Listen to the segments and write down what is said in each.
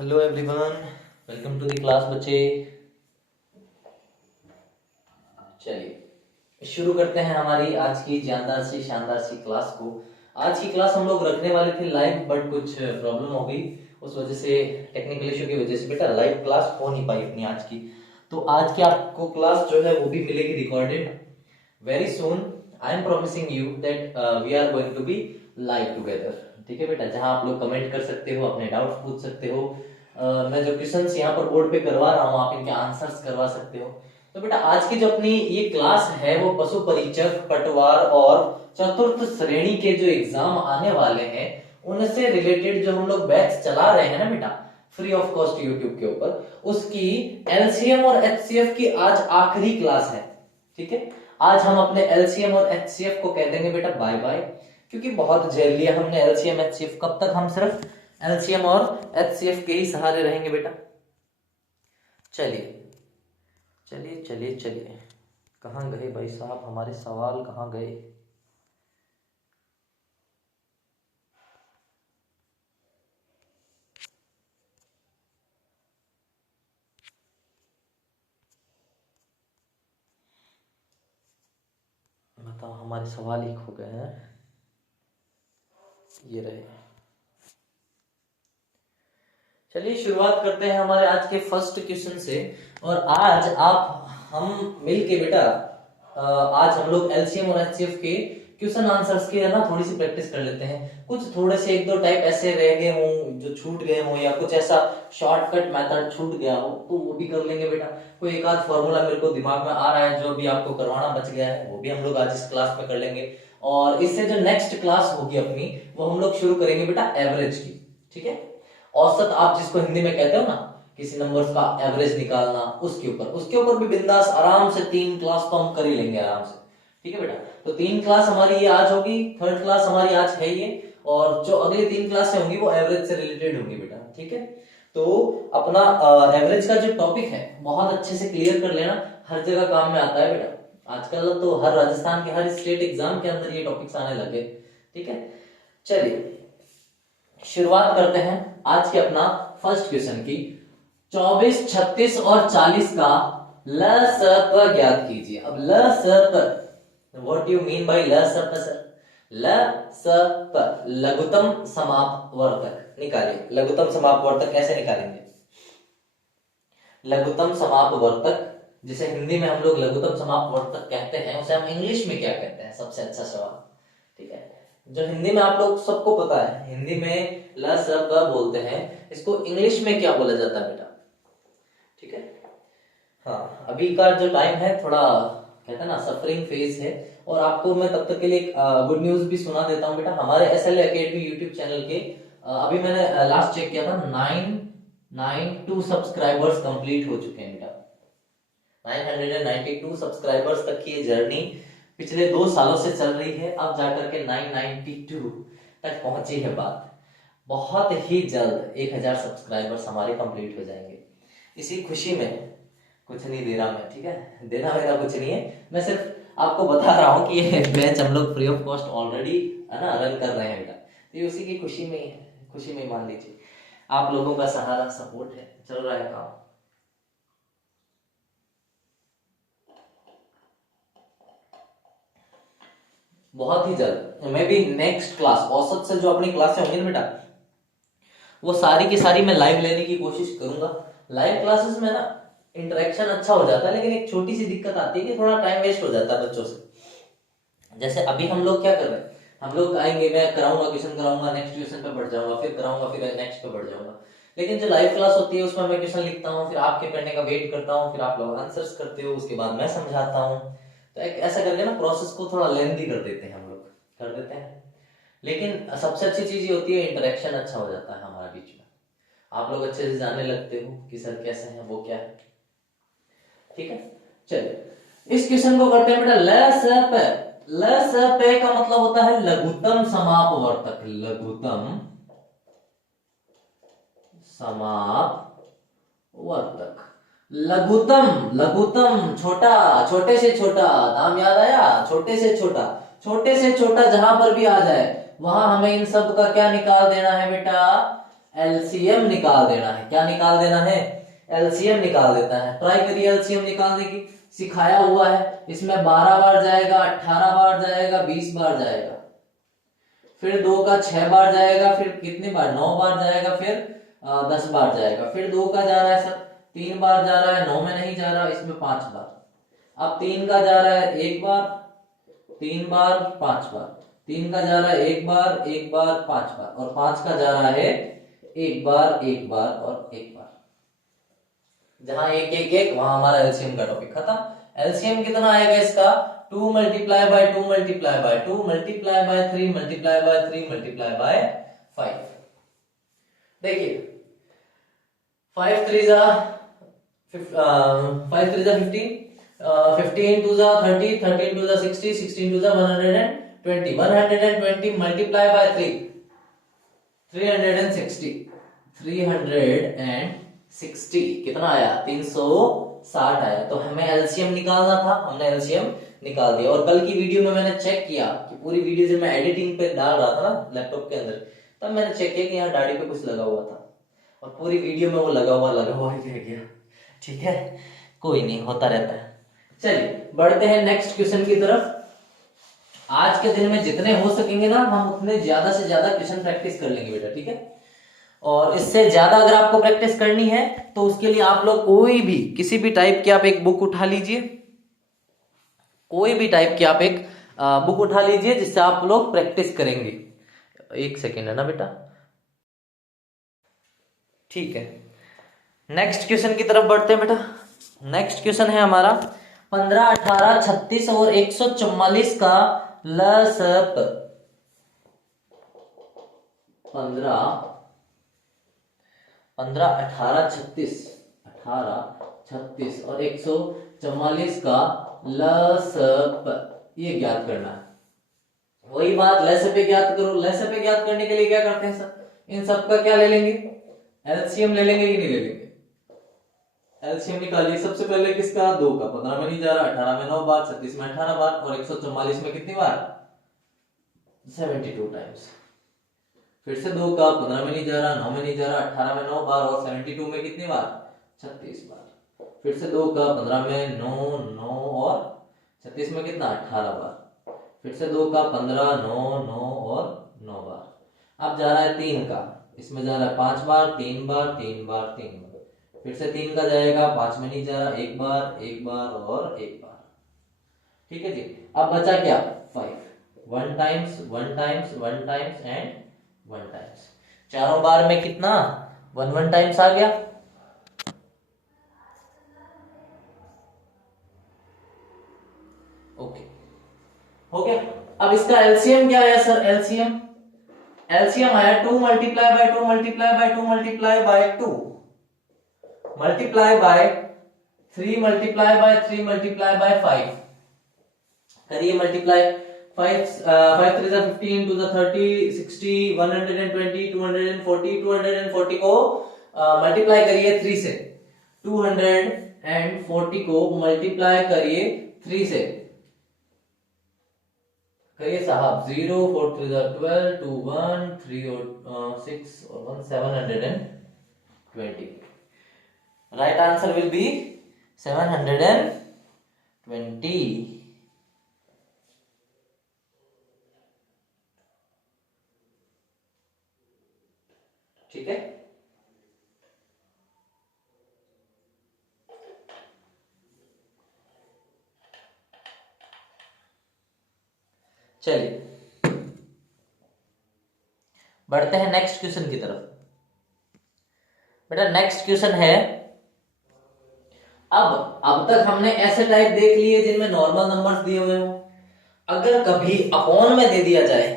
Hello everyone, welcome to the class बच्चे। चलिए शुरू करते हैं हमारी आज की जानदार सी शानदार सी क्लास को। आज की क्लास हम लोग रखने वाले थे लाइव, बट कुछ प्रॉब्लम हो गई, उस वजह से टेक्निकल इशू की वजह से बेटा लाइव क्लास हो नहीं पाई अपनी आज की। तो आज की आपको क्लास जो है वो भी मिलेगी recorded very soon. I am promising you that we are going to be live together. ठीक है बेटा, जहां आप लोग कमेंट कर सकते हो, अपने डाउट्स पूछ सकते हो। मैं जो क्वेश्चंस यहाँ पर बोर्ड पे करवा रहा हूँ आप इनके आंसर्स करवा सकते हो। तो बेटा आज की जो अपनी ये क्लास है वो पशु परीक्षक, पटवार और चतुर्थ श्रेणी के जो एग्जाम आने वाले हैं उनसे रिलेटेड जो हम लोग बैच चला रहे हैं ना बेटा, फ्री ऑफ कॉस्ट यूट्यूब के ऊपर, उसकी एलसीएम और एचसीएफ की आज आखिरी क्लास है। ठीक है, आज हम अपने एलसीएम और एचसीएफ को कह देंगे बेटा बाय बाय, क्योंकि बहुत झेल लिया हमने एलसीएम एचसीएफ। कब तक हम सिर्फ एलसीएम और एचसीएफ के ही सहारे रहेंगे बेटा। चलिए चलिए चलिए चलिए, कहाँ गए भाई साहब, हमारे सवाल कहाँ गए। बताओ, हमारे सवाल ही खो गए हैं। ये रहे। चलिए शुरुआत करते हैं हमारे आज के फर्स्ट क्वेश्चन से। और आज आप हम मिलके बेटा आज हम लोग एलसीएम और एचसीएफ के क्वेश्चन आंसर्स की है ना थोड़ी सी प्रैक्टिस कर लेते हैं। कुछ थोड़े से एक दो टाइप ऐसे रह गए हों जो छूट गए हों, या कुछ ऐसा शॉर्टकट मेथड छूट गया हो तो वो भी कर लेंगे बेटा। कोई एक आध फॉर्मूला मेरे को दिमाग में आ रहा है जो भी आपको करवाना बच गया है, वो भी हम लोग आज इस क्लास में कर लेंगे। और इससे जो नेक्स्ट क्लास होगी अपनी, वो हम लोग शुरू करेंगे बेटा एवरेज की। ठीक है, औसत आप जिसको हिंदी में कहते हो ना, किसी नंबर्स का एवरेज निकालना, उसके ऊपर भी बिंदास आराम से 3 क्लास तो हम कर ही लेंगे आराम से। ठीक है बेटा, तो 3 क्लास हमारी ये आज होगी, थर्ड क्लास हमारी आज है ये, और जो अगली 3 क्लास होंगी वो एवरेज से रिलेटेड होंगी बेटा। ठीक है, तो अपना एवरेज का जो टॉपिक है बहुत अच्छे से क्लियर कर लेना, हर जगह काम में आता है बेटा। आजकल तो हर राजस्थान के हर स्टेट एग्जाम के अंदर ये टॉपिक्स आने लगे। ठीक है, चलिए शुरुआत करते हैं आज के अपना फर्स्ट क्वेश्चन की। 24, 36 और 40 का ल स प ज्ञात कीजिए। अब ल स प, व्हाट यू मीन बाय ल स प सर? ल स प लघुत्तम समापवर्तक निकालिए। लघुत्तम समापवर्तक कैसे निकालेंगे? लघुत्तम समापवर्तक, जिसे हिंदी में हम लोग लघुत्तम समापवर्तक कहते हैं, उसे हम इंग्लिश में क्या कहते हैं? सबसे अच्छा सवाल। ठीक है, जो हिंदी में आप लोग सबको पता है, हिंदी में ल स प बोलते हैं, इसको इंग्लिश में क्या बोला जाता है बेटा? ठीक है, हाँ अभी का जो टाइम है थोड़ा कहते हैं ना सफरिंग फेज है, और आपको मैं तब तक के लिए गुड न्यूज भी सुना देता हूँ बेटा। हमारे SL एकेडमी यूट्यूब चैनल के अभी मैंने लास्ट चेक किया था 992 सब्सक्राइबर्स कंप्लीट हो चुके हैं बेटा। 992 सब्सक्राइबर्स तक की ये जर्नी पिछले 2 सालों से चल रही है, अब जाकर के 992 तक पहुंची है बात। बहुत ही जल्द 1000 सब्सक्राइबर्स हमारे कंप्लीट हो जाएंगे। इसी खुशी में कुछ नहीं दे रहा मैं, ठीक है, देना मेरा कुछ नहीं है, मैं सिर्फ आपको बता रहा हूँ कि ये बैच हम लोग फ्री ऑफ कॉस्ट ऑलरेडी है ना रन कर रहे हैं बेटा। तो ये उसी की खुशी में मान लीजिए आप लोगों का सहारा सपोर्ट है, चल रहा है काम। बहुत ही जल्द मैं भी नेक्स्ट क्लास औसत से जो अपनी क्लासें होंगी ना बेटा, वो सारी की सारी मैं लाइव लेने की कोशिश करूंगा। लाइव क्लासेस में ना इंटरेक्शन अच्छा हो जाता है, लेकिन एक छोटी सी दिक्कत आती है कि थोड़ा टाइम वेस्ट हो जाता है बच्चों से। जैसे अभी हम लोग क्या कर रहे हैं, हम लोग आएंगे, मैं कराऊंगा, क्वेश्चन कराऊंगा, नेक्स्ट क्वेश्चन पे बढ़ जाऊंगा, फिर कराऊंगा, फिर नेक्स्ट पे बढ़ जाऊंगा। लेकिन जो लाइव क्लास होती है उसमें मैं क्वेश्चन लिखता हूँ, फिर आपके करने का वेट करता हूँ, फिर आप लोग आंसर्स करते हो, उसके बाद मैं समझाता हूँ। तो एक ऐसा करके ना प्रोसेस को थोड़ा लेंथी कर देते हैं, हम लोग कर देते हैं। लेकिन सबसे अच्छी चीज ये होती है इंटरेक्शन अच्छा हो जाता है हमारे बीच में, आप लोग अच्छे से जानने लगते हो कि सर कैसे हैं, वो क्या है। ठीक है, चलिए इस क्वेश्चन को करते हैं बेटा। ल स प, ल स प का मतलब होता है लघुत्तम समापवर्तक। लघुत्तम समापवर्तक, लघुत्तम, लघुत्तम छोटा, छोटे से छोटा, नाम याद आया? छोटे से छोटा, छोटे से छोटा जहां पर भी आ जाए वहां हमें इन सब का क्या निकाल देना है बेटा? एलसीएम निकाल देना है। क्या निकाल देना है? एलसीएम निकाल देता है। ट्राई करिए एलसीएम निकालने की, सिखाया हुआ है। इसमें 12 बार जाएगा, 18 बार जाएगा, 20 बार जाएगा, फिर 2 का 6 बार जाएगा, फिर कितने बार? 9 बार जाएगा, फिर 10 बार जाएगा, फिर 2 का जा रहा है सर 3 बार जा रहा है, 9 में नहीं जा रहा, इसमें 5 बार। अब 3 का जा रहा है 1 बार, 3 बार, 5 बार, 3 का जा रहा है 1 बार, 1 बार, 5 बार, और 5 का जा रहा है 1 बार, 1 बार और 1 बार। जहां 1 1 1 वहां हमारा एलसीएम का टॉपिक खत्म। एलसीएम कितना आएगा इसका? 2 multiply by 2 multiply by 2 multiply by 3 multiply by 3 multiply by 5। देखिए 5 3 जा 5 3 जा 15, 15 2 जा 30, 13 2 जा 60, 16 2 जा 120, 120 मल्टीप्लाई बाय 3 360, 360 कितना आया? 360 आया। तो हमें एलसीएम निकालना था, हमने एलसीएम निकाल दिया। और कल की वीडियो में मैंने चेक किया कि पूरी वीडियो जब मैं एडिटिंग पे डाल रहा था ना लैपटॉप के अंदर, तब मैंने चेक किया कि यहाँ दाढ़ी पे कुछ लगा हुआ था, और पूरी वीडियो में वो लगा हुआ ही रह गया। ठीक है, कोई नहीं, होता रहता है। चलिए बढ़ते हैं नेक्स्ट क्वेश्चन की तरफ। आज के दिन में जितने हो सकेंगे ना, हम उतने ज्यादा से ज्यादा क्वेश्चन प्रैक्टिस कर लेंगे बेटा, ठीक है। और इससे ज्यादा अगर आपको प्रैक्टिस करनी है तो उसके लिए आप लोग कोई भी किसी भी टाइप की आप एक बुक उठा लीजिए, कोई भी टाइप की आप एक बुक उठा लीजिए जिससे आप लोग प्रैक्टिस करेंगे। 1 सेकेंड है ना बेटा, ठीक है। नेक्स्ट क्वेश्चन की तरफ बढ़ते हैं बेटा। नेक्स्ट क्वेश्चन है हमारा 15 18 36 और 144 का लसप। 15 18 36 और 144 का लसप ये ज्ञात करना है। वही बात, लसप ज्ञात करो। लसप ज्ञात करने के लिए क्या करते हैं सर? इन सब का क्या ले लेंगे? एलसीएम ले लेंगे कि नहीं ले लेंगे? एलसीएम निकालिए। सबसे पहले किसका? 2 का। 15 में नहीं जा रहा, 18 में 9 बार, 36 में 18 बार, और 144 में कितनी बार? 72 टाइम्स। फिर से 2 का। 15 में नहीं जा रहा, 9 में नहीं जा रहा, 18 में 9 बार, और 72 में कितनी बार? 36 बार। फिर से 2 का। 15 में 9 9 और 36 में कितना? 18 बार। फिर से 2 का। 15 9 9 और 9 बार। अब जा रहा है 3 का। इसमें जा रहा है 5 बार, 3 बार, 3 बार, 3 बार। फिर से 3 का जाएगा, 5 में नहीं जा रहा, 1 बार, 1 बार और 1 बार। ठीक है जी। अब बचा क्या? 5। 1 times, 1 times, 1 times and 1 times. चारों बार में कितना? 1 1 टाइम्स आ गया। ओके, हो गया। अब इसका एलसीएम क्या आया सर? एलसीएम आया 2 multiply by 2 multiply by 2 multiply by 2 multiply by 3 multiply by 3 multiply by 5। करिए मल्टीप्लाई। 5 5 3 जा 15, 2 जा 30, 60, 120, 240, 240 को मल्टीप्लाई करिए 3 से। 240 को मल्टीप्लाई करिए 3 से। करिए साहब। 0 4 3 जा 12, 2 1 3 और 6 और 1 720। Right answer will be 720। ठीक है। चलिए बढ़ते हैं नेक्स्ट क्वेश्चन की तरफ। बेटा नेक्स्ट क्वेश्चन है, अब तक हमने ऐसे टाइप देख लिए जिनमें नॉर्मल नंबर्स दिए हुए हो। अगर कभी अपॉन में दे दिया जाए,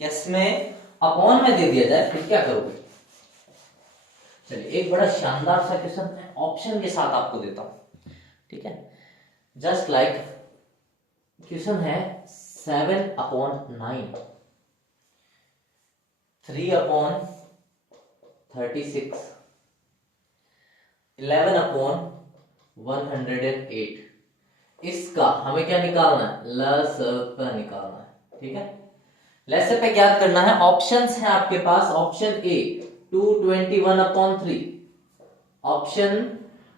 किसमें? अपॉन में दे दिया जाए, फिर क्या करोगे? चलिए एक बड़ा शानदार सा क्वेश्चन ऑप्शन के साथ आपको देता हूं, ठीक है। जस्ट लाइक क्वेश्चन है 7/9, 3/36, 11/108। इसका हमें क्या निकालना है? लसप निकालना है, ठीक है। लसप ज्ञात करना है। ऑप्शंस है आपके पास। Option A 221/3, option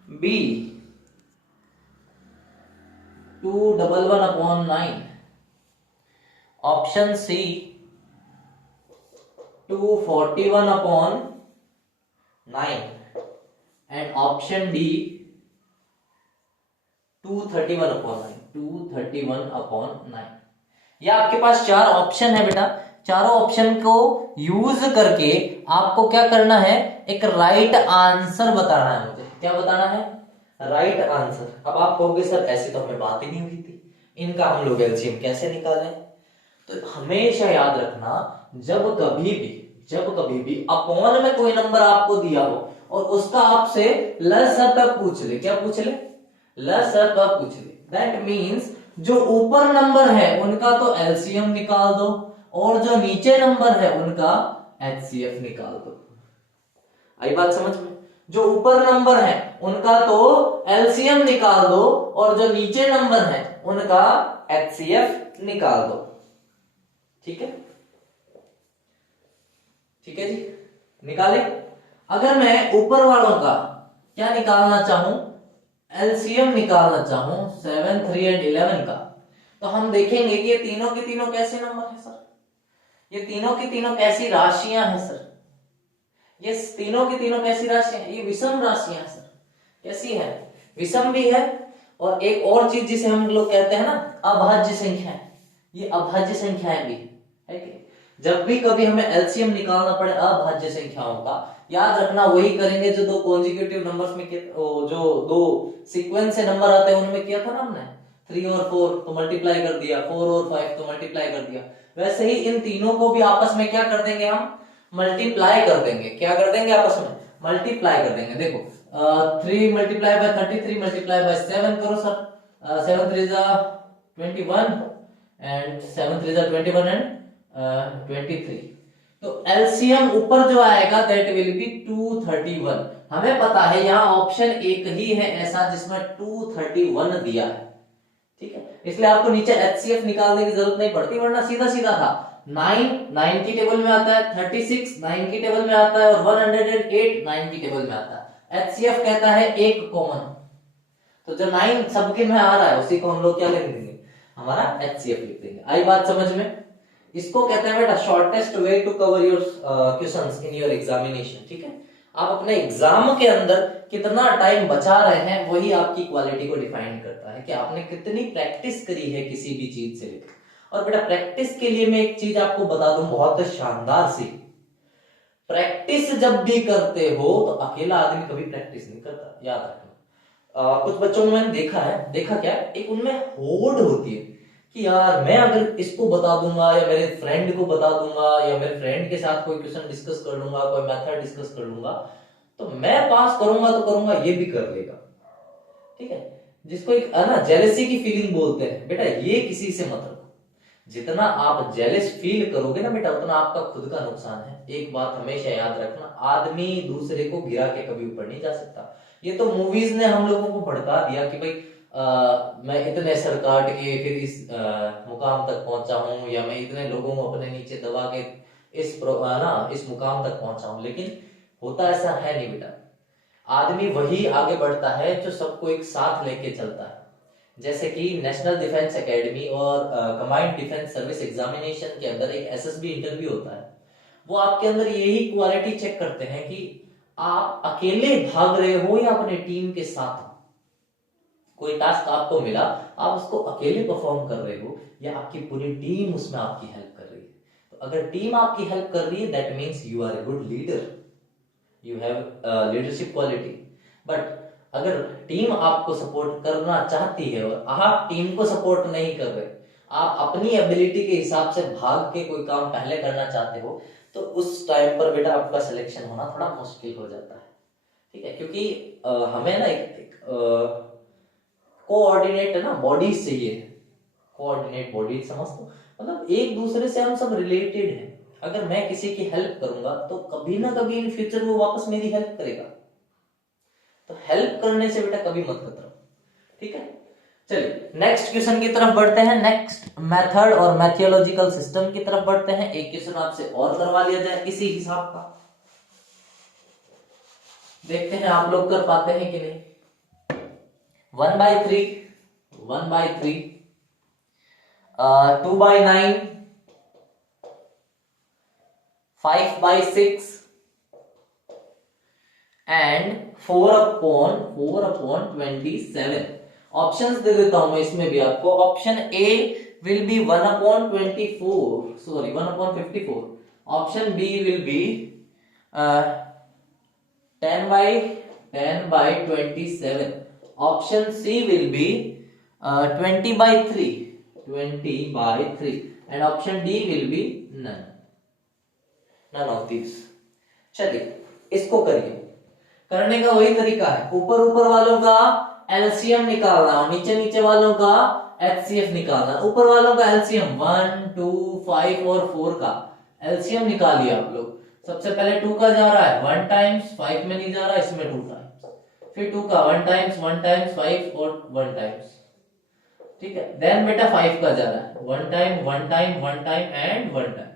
B 211/9, option C 241/9 and option D 231/9। ये आपके पास चार ऑप्शन है बेटा। चारों ऑप्शन को यूज करके आपको क्या करना है, एक राइट आंसर बताना है मुझे। क्या बताना है? Right answer. अब आप कहोगे सर ऐसी तो हमें बात ही नहीं हुई थी, इनका हम लोग एलसीएम कैसे निकालें? तो हमेशा याद रखना, जब कभी भी अपॉन में कोई नंबर आपको दिया हो और उसका आपसे लसअ पूछ ले, क्या पूछ ले? लसअ पूछ ले, दैट मीन्स जो ऊपर नंबर है उनका तो एलसीएम निकाल दो और जो नीचे नंबर है उनका एचसीएफ निकाल दो। आई बात समझ में? जो ऊपर नंबर है उनका तो एलसीएम निकाल दो और जो नीचे नंबर है उनका एचसीएफ निकाल दो। ठीक है? ठीक है जी, निकाले। अगर मैं ऊपर वालों का क्या निकालना चाहूं, एलसीएम निकालना चाहूं 7, 3 एंड 11 का, तो हम देखेंगे कि ये तीनों के तीनों कैसे नंबर है सर? ये तीनों की तीनों कैसी राशियां हैं सर? ये तीनों की तीनों कैसी राशियां हैं? ये विषम राशियां हैं सर। कैसी है? विषम भी है। और एक और चीज जिसे हम लोग कहते हैं ना, अभाज्य संख्याएं, ये अभाज्य संख्याएं भी है कि? जब भी कभी हमें एलसीएम निकालना पड़े अभाज्य संख्याओं का, याद रखना वही करेंगे जो दो कॉन्जिक्यूटिव नंबर्स में जो दो सीक्वेंस से नंबर आते हैं उनमें किया था ना हमने, 3 और 4 तो मल्टीप्लाई कर दिया, 4 और 5 तो मल्टीप्लाई कर दिया। वैसे ही इन तीनों को भी आपस में क्या कर देंगे हम? मल्टीप्लाई कर देंगे। क्या कर देंगे? आपस में मल्टीप्लाई कर देंगे। देखो 3 मल्टीप्लाई बाय 33 मल्टीप्लाई बाय 7 करो सर। 7 3 21 and 7 3 21 and 23। तो एलसीएम ऊपर जो आएगा दैट विल बी 231। हमें पता है यहाँ ऑप्शन एक ही है ऐसा जिसमें 231 दिया है। ठीक है, इसलिए आपको नीचे एचसीएफ निकालने की जरूरत नहीं पड़ती, वरना सीधा सीधा था। 9 की टेबल में आता है, 36 9 की टेबल में आता है और 108 9 की टेबल में आता है। एचसीएफ कहता है एक कॉमन, तो जो 9 सबके में आ रहा है उसी को हम लोग क्या लिख देंगे? हमारा एचसीएफ लिख देंगे। आई बात समझ में? इसको कहते हैं बेटा shortest way to cover your questions in your examination. ठीक है, आप अपने एग्जाम के अंदर कितना टाइम बचा रहे हैं वही आपकी क्वालिटी को डिफाइन करता है कि आपने कितनी प्रैक्टिस करी है किसी भी चीज से लेकर। और बेटा प्रैक्टिस के लिए मैं एक चीज आपको बता दूं बहुत शानदार सी, प्रैक्टिस जब भी करते हो तो अकेला आदमी कभी प्रैक्टिस नहीं करता, याद रखना। कुछ बच्चों में मैंने देखा क्या, एक उनमें होड़ होती है कि यार मैं अगर इसको बता दूंगा या मेरे फ्रेंड को बता दूंगा या मेरे फ्रेंड के साथ कोई क्वेश्चन डिस्कस कर लूंगा, कोई मेथड डिस्कस कर लूंगा तो मैं पास करूंगा तो करूंगा, ये भी कर लेगा। ठीक है, जिसको एक ना जेलेसी की फीलिंग बोलते हैं, बेटा ये किसी से मत रखो। जितना आप जेलस फील करोगे ना बेटा उतना आपका खुद का नुकसान है। एक बात हमेशा याद रखना, आदमी दूसरे को गिरा के कभी ऊपर नहीं जा सकता। ये तो मूवीज ने हम लोगों को भड़का दिया कि भाई मैं इतने सर काट के फिर इस मुकाम तक पहुंचा हूं, या मैं इतने लोगों को अपने नीचे दबा के इस मुकाम तक पहुंचा हूं। लेकिन होता ऐसा है नहीं बेटा, आदमी वही आगे बढ़ता है जो सबको एक साथ लेके चलता है। जैसे कि नेशनल डिफेंस एकेडमी और कंबाइंड डिफेंस सर्विस एग्जामिनेशन के अंदर एक एसएसबी इंटरव्यू होता है, वो आपके अंदर यही क्वालिटी चेक करते हैं कि आप अकेले भाग रहे हो या अपने टीम के साथ। कोई टास्क आपको मिला, आप उसको अकेले परफॉर्म कर रहे हो या आपकी पूरी टीम उसमें आपकी हेल्प कर रही है। तो अगर टीम आपकी हेल्प कर रही है that means you are a good leader, you have leadership quality. But अगर टीम आपको सपोर्ट करना चाहती है और आप टीम को सपोर्ट नहीं कर रहे, आप अपनी एबिलिटी के हिसाब से भाग के कोई काम पहले करना चाहते हो, तो उस टाइम पर बेटा आपका सिलेक्शन होना थोड़ा मुश्किल हो जाता है। ठीक है, क्योंकि हमें ना एक कोऑर्डिनेट ना बॉडीज चाहिए। कोऑर्डिनेट बॉडीज समझ दो, मतलब एक दूसरे से हम सब रिलेटेड हैं। अगर मैं किसी की हेल्प करूंगा तो कभी ना कभी इन फ्यूचर वो वापस मेरी हेल्प करेगा। तो हेल्प करने से बेटा कभी मत कतराओ। ठीक है, चलिए नेक्स्ट क्वेश्चन की तरफ बढ़ते हैं। नेक्स्ट मेथड और मैथियोलॉजिकल सिस्टम की तरफ बढ़ते हैं। एक क्वेश्चन आपसे और करवा लिया जाए इसी हिसाब का। देखते हैं आप लोग कर पाते हैं कि नहीं। 1/3, 1/3, 2/9, 5/6 एंड 4/27। ऑप्शंस दे देता हूं मैं इसमें भी आपको। Option A will be 1/24, sorry 1/54। Option B will be 10/27। Option C will be 20/3, 20/3 and option D will be none of this. चलिए इसको करिए। करने का वही तरीका है, ऊपर ऊपर वालों का एलसीएम निकालना और नीचे नीचे वालों का एचसीएफ निकालना। ऊपर वालों का एलसीएम 1, 2, 5 और 4 का एलसीएम निकालिए आप लोग। सबसे पहले 2 का जा रहा है 1 टाइम्स, 5 में नहीं जा रहा, इसमें 2 टाइम्स। फिर 2 का 1 टाइम्स, 1 टाइम्स, 5 और 1 टाइम्स। ठीक है, देन बेटा 5 का जा रहा है 1 time, 1 time, 1 time and 1 time.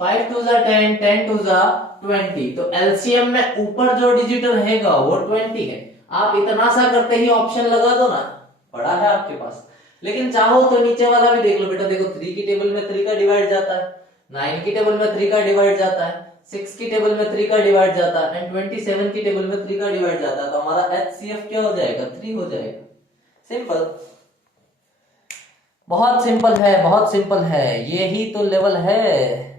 5 2 जा 10, 10 2 जा 20। तो एलसीएम में ऊपर जो डिजिट रहेगा वो 20 है। आप इतना सा करते ही ऑप्शन लगा दो ना, पड़ा है आपके पास। लेकिन चाहो तो नीचे वाला भी देख लो बेटा। देखो 3 की टेबल में 3 का डिवाइड जाता है, 9 की टेबल में 3 का डिवाइड जाता है, 6 की टेबल में 3 का डिवाइड जाता है एंड 27 की टेबल में 3 का डिवाइड जाता है। तो हमारा एचसीएफ क्या हो जाएगा? 3 हो जाएगा। सिंपल, बहुत सिंपल है, बहुत सिंपल है। यही तो लेवल है,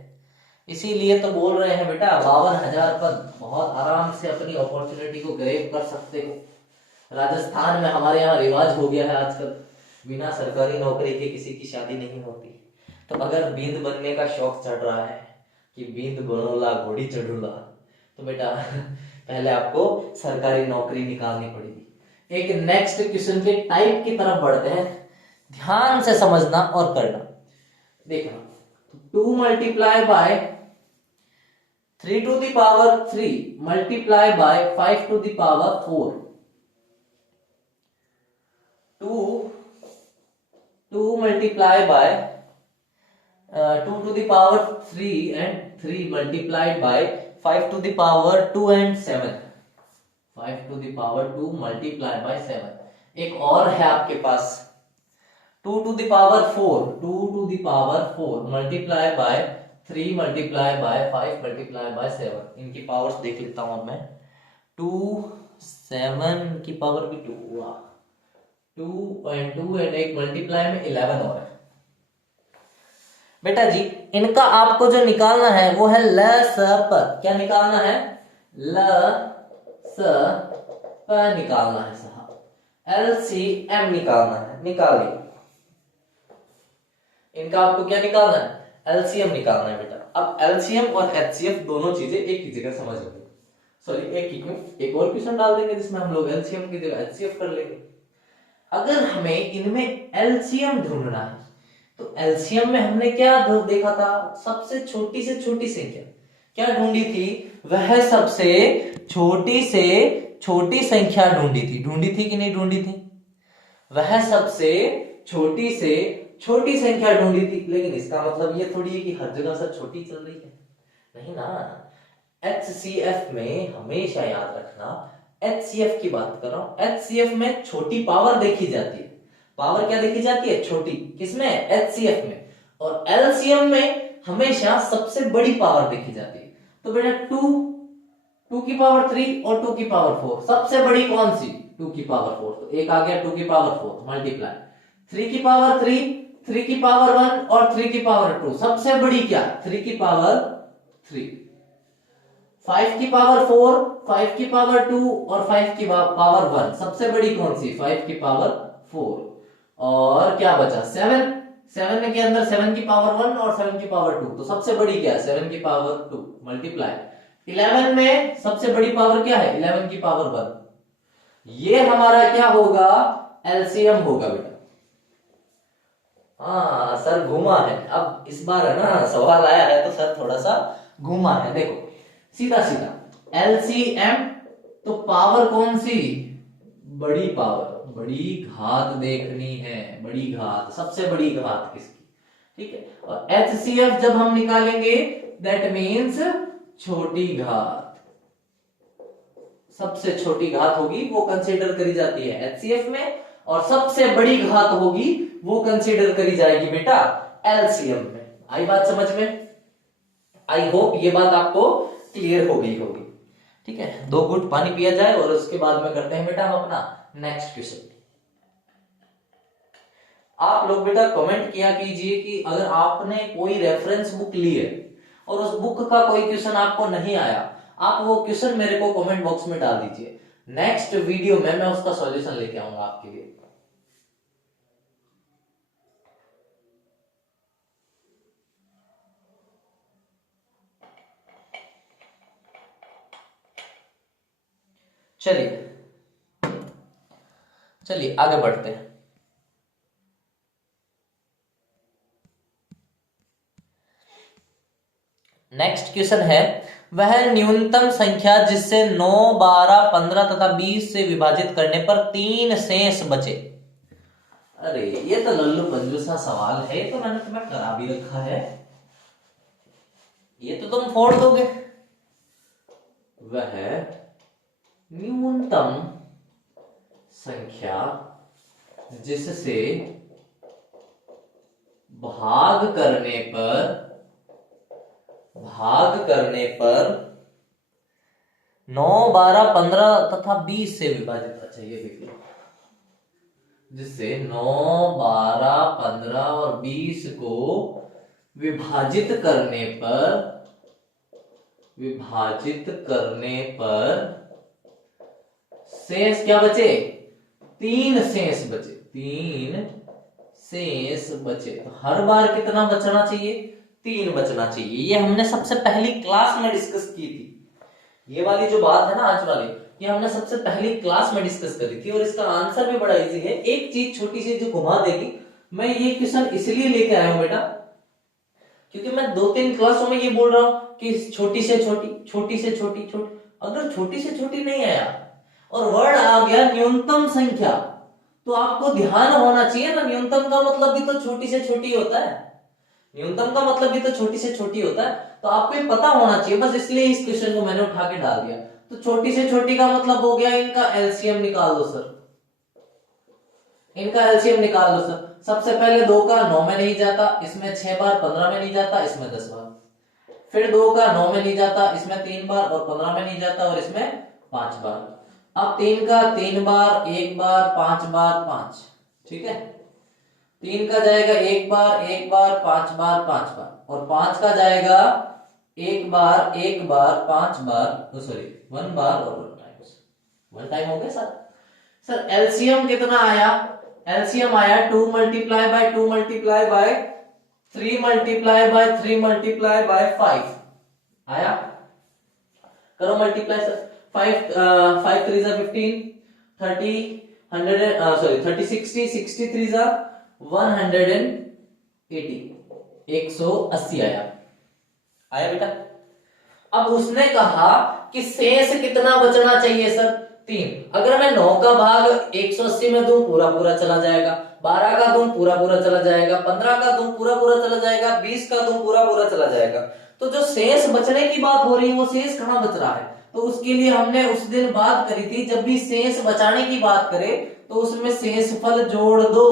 इसीलिए तो बोल रहे हैं बेटा 52,000 पद बहुत आराम से अपनी अपॉर्चुनिटी को ग्रैब कर सकते हो। राजस्थान में हमारे यहाँ रिवाज हो गया है आजकल, बिना सरकारी नौकरी के किसी की शादी नहीं होती। तो अगर बींद बनने का शौक चढ़ रहा है कि बींद बनोला घोड़ी चढ़ूला, तो बेटा पहले आपको सरकारी नौकरी निकालनी पड़ेगी। एक नेक्स्ट क्वेश्चन के टाइप की तरफ बढ़ते हैं, ध्यान से समझना और करना। देखना 2 multiply by 3 to the power 3 multiply by 5 to the power 4। 2 multiply by 2 to the power 3 and 3 multiplied by 5 to the power 2 and 7। 5 to the power 2 multiplied by 7। एक और है आपके पास 2 to the power 4, 2 to the power 4 multiply by 3 multiply by 5 multiply by 7। इनकी powers देख लेता हूं अब मैं। 2 7 की पावर भी 2 हुआ, 2 एंड एक मल्टीप्लाई में 11 हो रहा है। बेटा जी इनका आपको जो निकालना है वो है ल स प। क्या निकालना है? ल स प निकालना है साहब। एलसीएम निकालना है, निकालिए। इनका आपको क्या निकालना है? एलसीएम निकालना है बेटा। अब एलसीएम और एचसीएफ दोनों चीजें एक ही जगह समझ लो। सॉरी एक ही क्यों, एक और क्वेश्चन डाल देंगे जिसमें हम लोग एलसीएम की जगह एचसीएफ कर लेंगे। अगर हमें इनमें एलसीएम ढूंढना है तो एलसीएम में हमने क्या देखा था? सबसे छोटी से छोटी संख्या क्या ढूंढी थी? वह सबसे छोटी से छोटी संख्या ढूंढी थी कि नहीं ढूंढी थी? वह सबसे छोटी से छोटी संख्या ढूंढी थी। लेकिन इसका मतलब ये थोड़ी है कि हर जगह सब छोटी चल रही है, नहीं ना। एचसीएफ में हमेशा याद रखना, एचसीएफ की बात कर रहा हूं, एचसीएफ में छोटी पावर देखी जाती है। पावर क्या देखी जाती है? छोटी। किसमें? एचसीएफ में। और एलसीएम में हमेशा सबसे बड़ी पावर देखी जाती है। तो बेटा 2 की पावर 3 और 2 की पावर 4, सबसे बड़ी कौन सी? 2 की पावर 4। तो एक आ गया 2 की पावर 4 मल्टीप्लाई 3 की पावर 3, 3 की पावर 1 और 3 की पावर 2, सबसे बड़ी क्या? 3 की पावर 3। 5 की पावर 4, 5 की पावर 2 और 5 की पावर 1, सबसे बड़ी कौन सी? 5 की पावर 4। और क्या बचा? 7। 7 के अंदर 7 की पावर 1 और 7 की पावर 2, तो सबसे बड़ी क्या है? 7 की पावर 2 मल्टीप्लाई 11 में सबसे बड़ी पावर क्या है? 11 की पावर 1। ये हमारा क्या होगा? एलसीएम होगा बेटा। हाँ सर घुमा है, अब इस बार है ना सवाल आया है तो सर थोड़ा सा घुमा है। देखो सीधा सीधा एलसीएम, तो पावर कौन सी? बड़ी पावर, बड़ी घात देखनी है। बड़ी घात, सबसे बड़ी घात किसकी? ठीक है। और एचसीएफ जब हम निकालेंगे दैट मीन्स छोटी घात, सबसे छोटी घात होगी वो कंसीडर करी जाती है एचसीएफ में, और सबसे बड़ी घात होगी वो कंसीडर करी जाएगी बेटा एलसीएम में। आई बात समझ में? आई होप ये बात आपको क्लियर हो गई होगी। ठीक है, 2 घूंट पानी पिया जाए और उसके बाद में करते हैं बेटा हम अपना नेक्स्ट क्वेश्चन। आप लोग बेटा कमेंट किया कीजिए कि अगर आपने कोई रेफरेंस बुक ली है और उस बुक का कोई क्वेश्चन आपको नहीं आया, आप वो क्वेश्चन मेरे को कमेंट बॉक्स में डाल दीजिए। नेक्स्ट वीडियो में मैं उसका सॉल्यूशन लेके आऊंगा आपके लिए। चलिए आगे बढ़ते हैं। नेक्स्ट क्वेश्चन है, वह न्यूनतम संख्या जिससे 9, 12, 15 तथा 20 से विभाजित करने पर 3 शेष बचे। अरे ये तो लल्लू पंजू सा सवाल है, तो मैंने तुम्हें करा भी रखा है, ये तो तुम फोड़ दोगे। वह न्यूनतम संख्या जिससे भाग करने पर 9, 12, 15 तथा 20 से विभाजित। अच्छा ये देख लो, जिससे 9, 12, 15 और 20 को विभाजित करने पर शेष क्या बचे? 3 शेष बचे। 3 शेष बचे, तो हर बार कितना बचना चाहिए? 3 बचना चाहिए। ये हमने सबसे पहली क्लास में डिस्कस की थी। ये वाली जो बात है ना आज वाली, ये हमने सबसे पहली क्लास में डिस्कस करी थी, और इसका आंसर भी बड़ा इजी है। एक चीज छोटी सी जो घुमा देगी, मैं ये क्वेश्चन इसलिए लेके आया हूं बेटा, क्योंकि मैं 2-3 क्लासों में ये बोल रहा हूं कि छोटी से छोटी, छोटी से छोटी, छोटी। अगर छोटी से छोटी नहीं आया और वर्ड आ गया न्यूनतम संख्या, तो आपको ध्यान होना चाहिए ना, न्यूनतम का मतलब भी तो छोटी से छोटी होता है। न्यूनतम का मतलब भी तो छोटी से छोटी होता है, तो आपको ये पता होना चाहिए। बस इसलिए इस क्वेश्चन को मैंने उठा के डाल दिया। तो छोटी से छोटी का मतलब हो गया इनका एलसीएम निकाल दो सर, इनका एलसीएम निकाल दो सर। सबसे पहले 2 का 9 में नहीं जाता, इसमें 6 बार, 15 में नहीं जाता, इसमें 10 बार। फिर 2 का 9 में नहीं जाता, इसमें 3 बार, और 15 में नहीं जाता, और इसमें 5 बार। अब 3 का 3 बार, 1 बार, 5 बार, 5। ठीक है, 3 का जाएगा 1 बार, 1 बार, 5 बार, 5 बार, और 5 का जाएगा 1 बार, 1 बार, 5 बार, सॉरी 1 बार और 1 टाइम्स। 1 टाइम हो गया सर। सर एलसीएम कितना आया? एलसीएम आया 2 multiply by 2 multiply by 3 multiply by 3 multiply by 5 आया। करो मल्टीप्लाई सर। 5 5 3 जा 15, 30 100 सॉरी 30 60 60 3 जा 180, 180 आया बेटा। अब उसने कहा कि शेष कितना बचना चाहिए सर? 3। अगर मैं 9 का भाग 180 में दूं, पूरा पूरा चला जाएगा। 12 का दूं, पूरा पूरा चला जाएगा। 15 का दूं, पूरा पूरा चला जाएगा। 20 का दूं, पूरा पूरा चला जाएगा। तो जो शेष बचने की बात हो रही है, वो शेष कहां बच रहा है? तो उसके लिए हमने उस दिन बात करी थी, जब भी शेष बचाने की बात करें तो उसमें शेषफल जोड़ दो।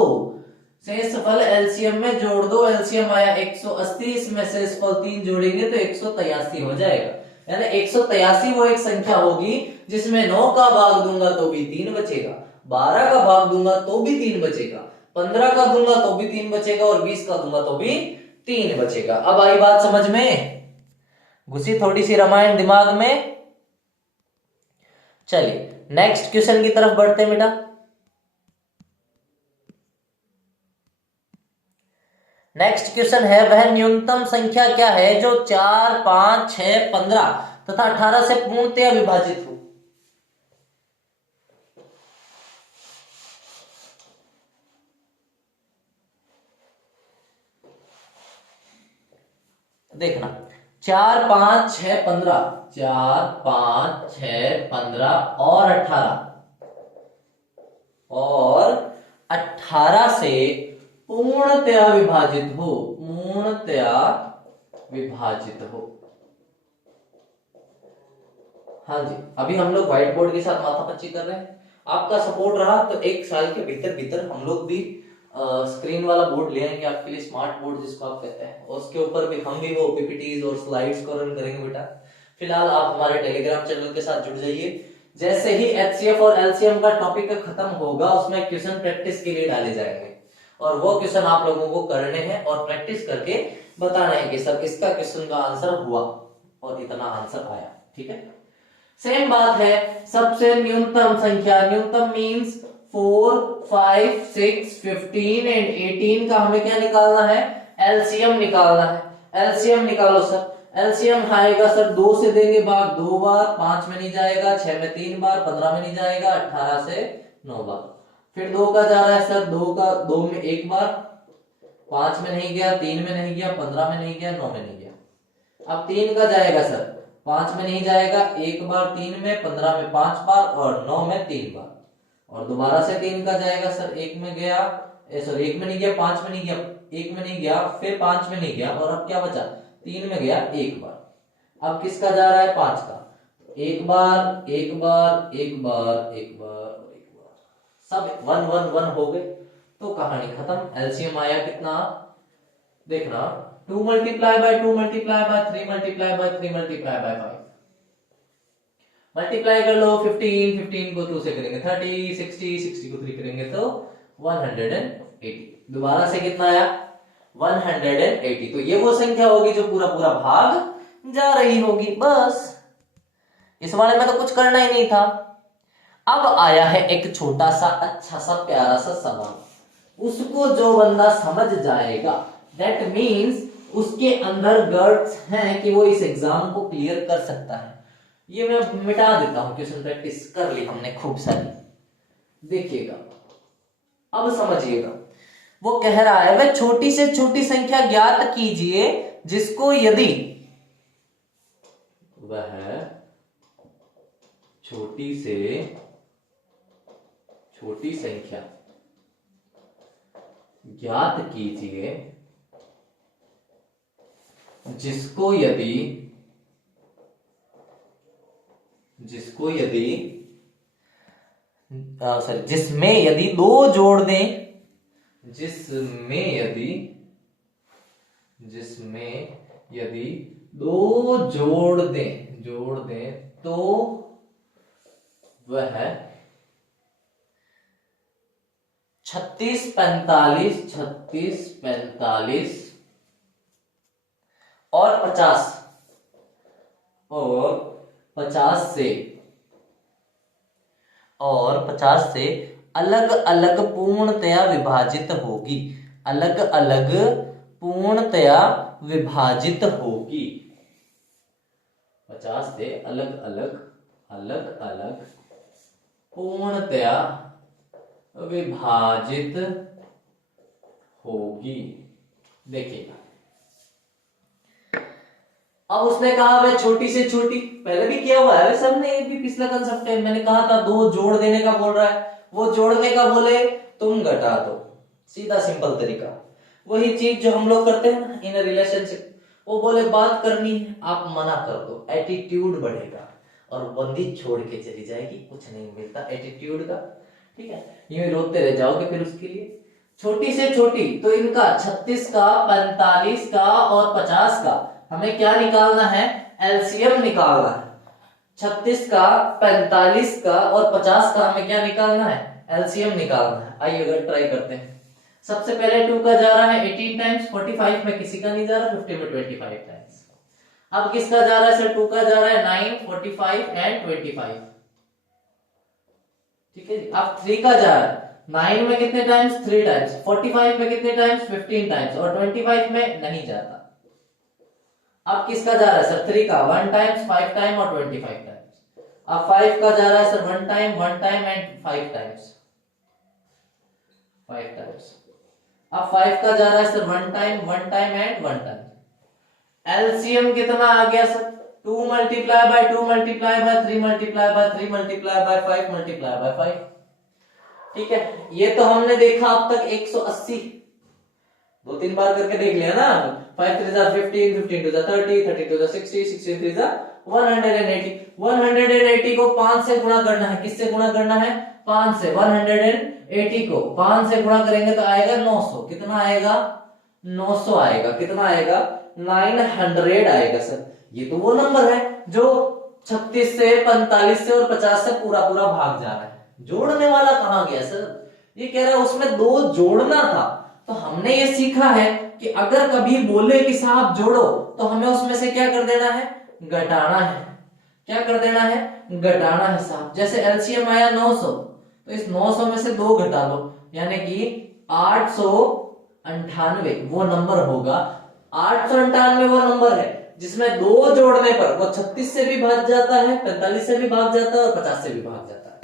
शेषफल एलसीएम में जोड़ दो। एलसीएम आया 180, इसमें शेषफल 3 जोड़ेंगे तो 183 हो जाएगा। यानी 183 वो एक संख्या होगी जिसमें 9 का भाग दूंगा तो भी 3 बचेगा, 12 का भाग दूंगा तो भी 3 बचेगा, 15 का दूंगा तो भी 3 बचेगा, और 20 का दूंगा तो भी 3 बचेगा। अब आई बात समझ में? घुसी थोड़ी सी रामायण दिमाग में? चलिए नेक्स्ट क्वेश्चन की तरफ बढ़ते हैं बेटा। नेक्स्ट क्वेश्चन है, वह न्यूनतम संख्या क्या है जो 4, 5, 6, 15 तथा 18 से पूर्णतया विभाजित हो? देखना, 4, 5, 6, 15, 4, 5, 6, 15 और 18 से पूर्णतया विभाजित हो, पूर्णतया विभाजित हो। हाँ जी, अभी हम लोग व्हाइट बोर्ड के साथ माथापच्ची कर रहे हैं। आपका सपोर्ट रहा तो एक साल के भीतर भीतर हम लोग भी स्क्रीन वाला बोर्ड ले आएंगे आपके लिए, स्मार्ट बोर्ड जिसको आप कहते हैं, और उसके ऊपर भी हम भी वो पीपीटीज और स्लाइड्स को रन करेंगे बेटा। फिलहाल आप हमारे टेलीग्राम चैनल के साथ जुड़ जाइए। जैसे ही एचसीएफ और एलसीएम का टॉपिक खत्म होगा उसमें क्वेश्चन प्रैक्टिस के लिए डाले जाएंगे, और वो क्वेश्चन आप लोगों को करने हैं और प्रैक्टिस करके बताना है कि सर इसका क्वेश्चन का आंसर हुआ और इतना आंसर आया। ठीक है, सेम बात है सबसे न्यूनतम संख्या, न्यूनतम मींस 4, 5, 6, 15 एंड 18 का हमें क्या निकालना है, एलसीएम निकालना है। एलसीएम निकालो सर। एलसीएम आएगा सर 2 से देंगे भाग 2 बार, 5 में नहीं जाएगा, 6 में 3 बार, 15 में नहीं जाएगा, 18 से 9 बार। फिर 2 का जा रहा है सर 2 में 1 बार, 5 में नहीं गया, 3 में नहीं गया, 15 में नहीं गया, 9 में नहीं गया। अब 3 का जाएगा सर 5 में नहीं जाएगा, 1 बार 3 में, 15 में 5 बार और 9 में 3 बार। और दोबारा से 3 का जाएगा सर 1 में गया, सॉरी 1 में नहीं गया, 5 में नहीं गया, 1 में नहीं गया, फिर 5 में नहीं गया, और अब क्या बचा, 3 में गया 1 बार। अब किसका जा रहा है, 5 का, 1 बार 1 बार 1 बार 1 बार 1 बार, सब 1 1 1 हो गए तो कहानी खत्म। एलसीएम आया कितना, देखना 2 multiply by 2 multiply by 3 multiply by 3 multiply by 5, multiply कर लो 15, 15 को 2 से करेंगे 30, 60, 60 को 3 करेंगे तो 180। दोबारा से कितना आया, 180। तो ये वो संख्या होगी जो पूरा पूरा भाग जा रही होगी, बस इस वाले में तो कुछ करना ही नहीं था। अब आया है एक छोटा सा अच्छा सा प्यारा सा सवाल, उसको जो बंदा समझ जाएगा दैट मीन्स उसके अंदर गट्स हैं कि वो इस एग्जाम को क्लियर कर सकता है। ये मैं मिटा देता हूं, क्वेश्चन प्रैक्टिस कर ली हमने खूब सारी, देखिएगा अब समझिएगा। वो कह रहा है वह छोटी से छोटी संख्या ज्ञात कीजिए जिसको यदि वह छोटी से छोटी संख्या ज्ञात कीजिए जिसको यदि जिसमें यदि 2 जोड़ दें, जिसमें यदि 2 जोड़ दें तो वह 36, 45 और 50 से अलग अलग पूर्णतया विभाजित होगी, अलग अलग पूर्णतया विभाजित होगी। 50 से अलग अलग पूर्णतया विभाजित होगी। देखिएगा अब उसने कहा वह छोटी से छोटी, पहले भी किया हुआ है सबने, ये भी पिछला कंसेप्ट है। मैंने कहा था 2 जोड़ देने का बोल रहा है, वो जोड़ने का बोले तुम घटा दो, सीधा सिंपल तरीका। वही चीज जो हम लोग करते हैं ना इन रिलेशनशिप, वो बोले बात करनी है आप मना कर दो, एटीट्यूड बढ़ेगा और बंदी छोड़ के चली जाएगी, कुछ नहीं मिलता एटीट्यूड का। ठीक है, यूं रोते रह जाओगे फिर उसके लिए। छोटी से छोटी तो इनका 36 का, 45 का और 50 का हमें क्या निकालना है, एलसीएम निकालना है। 36 का, 45 का और 50 का हमें क्या निकालना है, एलसीएम निकालना है। आइए अगर ट्राई करते हैं। सबसे पहले 2 का जा रहा है 18 टाइम्स, 45 में किसी का नहीं जा रहा, 50 में 25 टाइम्स। अब किसका जा रहा है सर, 2 का जा रहा है 9, 45 एंड 25। ठीक है जी। अब 3 का जा रहा है 9 में कितने टाइम्स, 3 टाइम्स, 45 में कितने टाइम्स, 15 टाइम्स, और 25 में नहीं जाता। अब किसका जा रहा है सर, 3 का 1 टाइम्स, 5 टाइम और 25 टाइम्स। अब 5 का जा रहा है sir 1 time and 5 times, 5 times. अब 5 का जा रहा है sir 1 time and 1 time. LCM कितना आ गया sir, 2 multiply by 2 multiply by 3 multiply by 3 multiply by 5 multiply by 5। ठीक है, ये तो हमने देखा अब तक 180, 2-3 बार करके देख लिया ना। 5 3 जा 15, 15 2 जा 30, 30 2 जा 60, 60 3 जा 180, 180 को 5 से गुणा करना है। किससे गुणा करना है? 5 से। 180 को 5 से गुणा करेंगे तो आएगा 900। कितना आएगा? 900 आएगा। कितना आएगा? 900 आएगा सर। ये तो वो नंबर है जो 36 से, 45 से और 50 से पूरा पूरा भाग जा रहा है। जोड़ने वाला कहां गया सर? ये कह रहा है उसमें 2 जोड़ना था। तो हमने ये सीखा है कि अगर कभी बोले कि साहब जोड़ो तो हमें उसमें से क्या कर देना है? घटाना है। क्या कर देना है? घटाना है साहब। जैसे एलसीएम आया 900, तो इस 900 में से 2 घटा लो, यानी कि 898 वो नंबर होगा। 898 वो नंबर है जिसमें 2 जोड़ने पर वो 36 से भी भाग जाता है, 45 से भी भाग जाता है और 50 से भी भाग जाता है।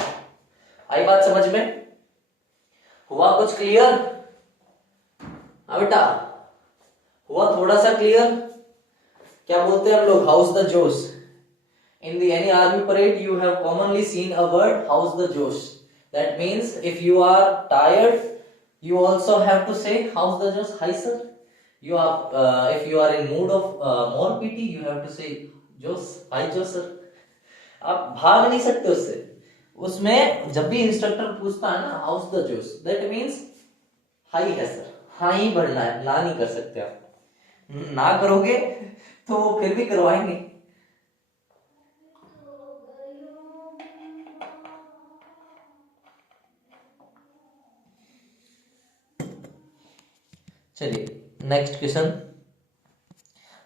आई बात समझ में? हुआ कुछ क्लियर? बेटा हुआ थोड़ा सा क्लियर? क्या बोलते हैं हम लोग? हाउस द जोश। In the any army parade, you have commonly seen a word, house the josh. That means if you are tired, you also have to say house the josh. Hi sir. You are if you are in mood of more PT, you have to say josh. Hi josh sir. आप भाग नहीं सकते उससे। उसमें जब भी instructor पूछता है ना हाउस द जोश, दैट मीन्स हाई है सर। हाँ ही बढ़ना है, ना नहीं कर सकते आप। ना करोगे तो वो फिर भी करवाएंगे। चलिए नेक्स्ट क्वेश्चन।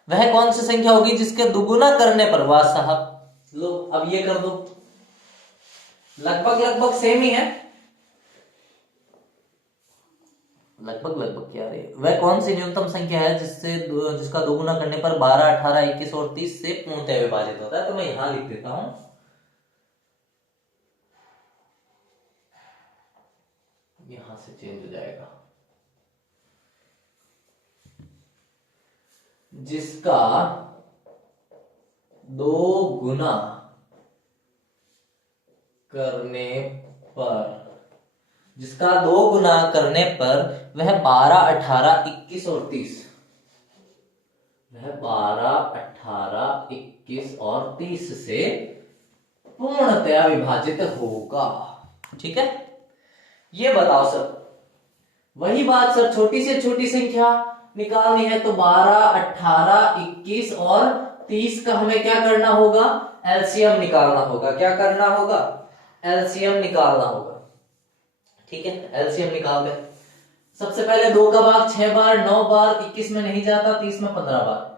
वह कौन सी संख्या होगी जिसके दुगुना करने पर, वाह साहब लो अब ये कर दो, लगभग लगभग सेम ही है। लगभग लगभग क्या रही है? वह कौन सी न्यूनतम संख्या है जिसका दोगुना करने पर 12, 18, 21 और 30 से पूर्णतः विभाजित होता है? तो मैं यहां लिख देता हूं, यहां से चेंज हो जाएगा। जिसका 2 गुना करने पर, जिसका 2 गुना करने पर वह 12, 18, 21 और 30, वह 12, 18, 21 और 30 से पूर्णतया विभाजित होगा। ठीक है, ये बताओ सर। वही बात सर, छोटी से छोटी संख्या निकालनी है तो 12, 18, 21 और 30 का हमें क्या करना होगा? एलसीएम निकालना होगा। क्या करना होगा? एलसीएम निकालना होगा। ठीक है, एलसीएम निकालते हैं। सबसे पहले 2 का भाग 6 बार, 9 बार, 21 में नहीं जाता, 30 में 15 बार।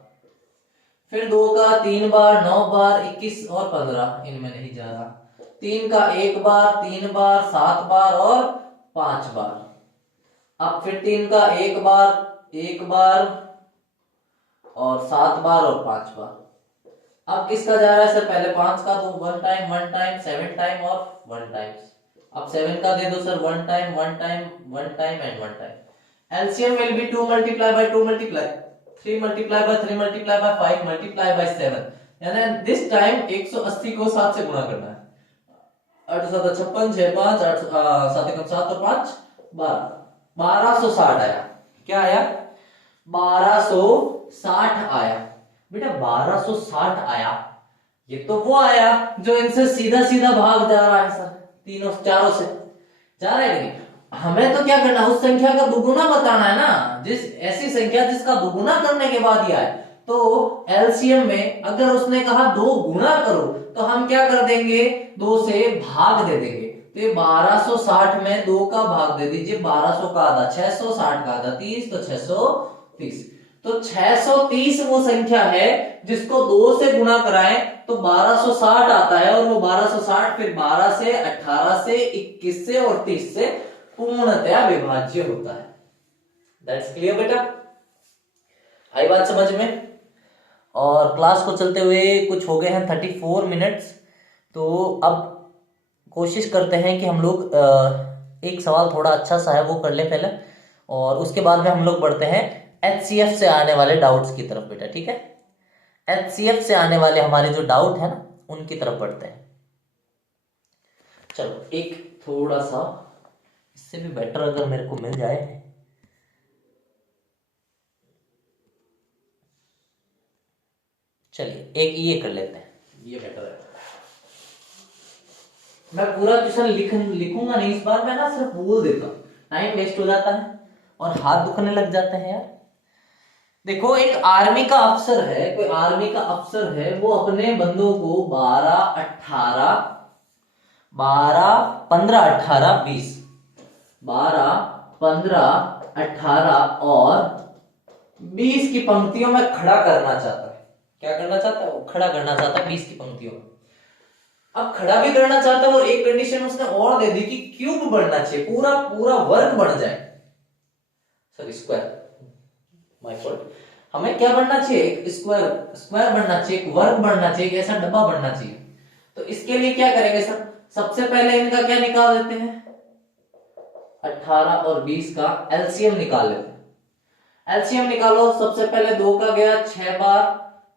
फिर 2 का 3 बार, 9 बार, 21 और 15 इनमें नहीं जा रहा। 3 का 1 बार, 3 बार, 7 बार और 5 बार। अब फिर 3 का 1 बार, 1 बार और 7 बार और 5 बार। अब किसका जा रहा है सर? पहले 5 का तो 1 टाइम, 1 टाइम, 7 टाइम और 1 टाइम। अब 7 का दे दो sir 1 time, 1 time, 1 time and 1 time. LCM will be 2 multiply by 2 multiply, 3 multiply by 3 multiply by 5 multiply by 7। यानी दिस टाइम 180 को 7 से गुणा करना है। 8 7 56, 6 5, 8 7 1 7 और 5 12, 1260 आया। क्या आया? 1260 आया। बेटा 1260 आया, ये तो वो आया जो इनसे सीधा सीधा भाग जा रहा है सर, तीनों चारों से जा रहा है। नहीं, हमें तो क्या करना है? उस संख्या का दुगुना बताना है ना। जिस ऐसी संख्या जिसका दुगुना करने के बाद ही आए। तो एलसीएम में अगर उसने कहा 2 गुना करो तो हम क्या कर देंगे? 2 से भाग दे देंगे। तो ये 1260 में 2 का भाग दे दीजिए। 1200 का आधा 660 का आधा 30, तो 630। तो 630 वो संख्या है जिसको 2 से गुणा कराएं तो 1260 आता है। और वो 1260 फिर 12 से, 18 से, 21 से और 30 से पूर्णतया विभाज्य होता है। दैट्स क्लियर बेटा? आई बात समझ में? और क्लास को चलते हुए कुछ हो गए हैं 34 मिनट्स। तो अब कोशिश करते हैं कि हम लोग एक सवाल थोड़ा अच्छा सा है वो कर ले पहले, और उसके बाद में हम लोग बढ़ते हैं एचसीएफ से आने वाले डाउट्स की तरफ बेटा। ठीक है, एचसीएफ से आने वाले हमारे जो डाउट है ना उनकी तरफ बढ़ते हैं। चलो एक थोड़ा सा इससे भी बेटर अगर मेरे को मिल जाए। चलिए एक ये कर लेते हैं, ये बेटर है। मैं पूरा क्वेश्चन लिखूंगा नहीं इस बार, मैं ना सिर्फ बोल देता हूँ, टाइम वेस्ट हो जाता है और हाथ दुखने लग जाते हैं यार। देखो एक आर्मी का अफसर है, कोई आर्मी का अफसर है, वो अपने बंदों को 12 15 18 और 20 की पंक्तियों में खड़ा करना चाहता है। क्या करना चाहता है? वो खड़ा करना चाहता है 20 की पंक्तियों में। अब खड़ा भी करना चाहता है और एक कंडीशन उसने और दे दी कि क्यूब बढ़ना चाहिए, पूरा पूरा वर्ग बढ़ जाए, सॉरी स्क्वायर, माय फॉल्ट। हमें क्या बढ़ना चाहिए? एक स्क्वायर बढ़ना चाहिए, एक वर्ग बढ़ना चाहिए, एक ऐसा डब्बा बढ़ना चाहिए। तो इसके लिए क्या करेंगे सर? सबसे पहले इनका क्या निकाल देते हैं, 18 और 20 का एलसीएम निकाल लेते हैं। एलसीएम निकालो। सबसे पहले 2 का गया 6 बार,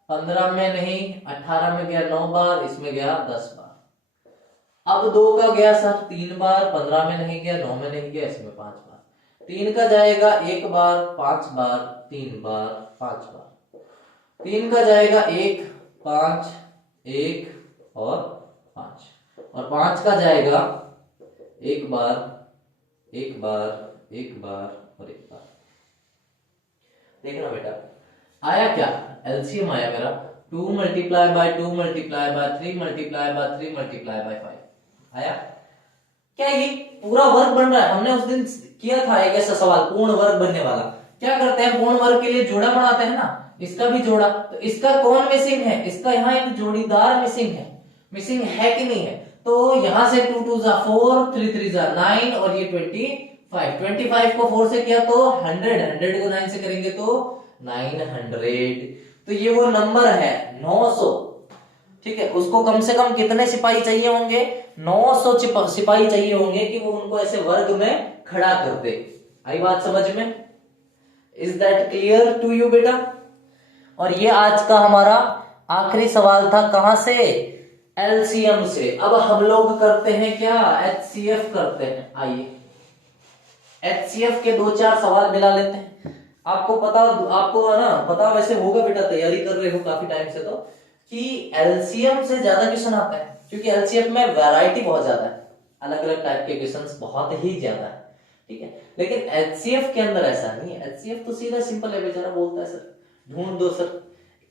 15 में नहीं, 18 में गया 9 बार, इसमें गया 10 बार। अब 2 का गया सर 3 बार, 15 में नहीं गया, 9 में नहीं गया, इसमें 5 बार। 3 का जाएगा 1 बार, 5 बार, 3 बार, 5 बार। 3 का जाएगा 1, 5, 1 और 5, और 5 का जाएगा 1 बार, 1 बार, 1 बार और 1 बार। देखना बेटा आया क्या? एलसीएम आया मेरा 2 multiply by 2 multiply by 3 multiply by 3 multiply by 5 आया क्या? ये पूरा वर्ग बन रहा है। हमने उस दिन किया था एक ऐसा सवाल, पूर्ण वर्ग बनने वाला। क्या करते हैं? पूर्ण वर्ग के लिए जोड़ा बनाते हैं ना, इसका भी जोड़ा। तो इसका कौन मिसिंग है? इसका यहाँ एक जोड़ीदार मिसिंग है। मिसिंग है कि नहीं है? तो यहां से 2 2 जा 4, 3 3 जा 9 और ये 25 को 4 से किया तो 100 को 9 से करेंगे तो 900। तो ये वो नंबर है 900। ठीक है, उसको कम से कम कितने सिपाही चाहिए होंगे? 900 सिपाही चाहिए होंगे कि वो उनको ऐसे वर्ग में खड़ा कर दे। आई बात समझ में? Is that clear to you बेटा? और ये आज का हमारा आखिरी सवाल था। कहां से? एलसीएम से। अब हम लोग करते हैं क्या? एचसीएफ करते हैं। आइए एचसीएफ के 2-4 सवाल मिला लेते हैं। आपको है ना पता, वैसे होगा बेटा, तैयारी कर रहे हो काफी टाइम से, तो कि एलसीएम से ज्यादा क्वेश्चन आता है, क्योंकि एलसीएम में वैरायटी बहुत ज्यादा है, अलग अलग टाइप के क्वेश्चंस बहुत ही ज्यादा है। ठीक है, लेकिन एचसीएफ के अंदर ऐसा नहीं है। एचसीएफ तो सीधा सिंपल है, बेचारा बोलता है सर ढूंढ दो सर,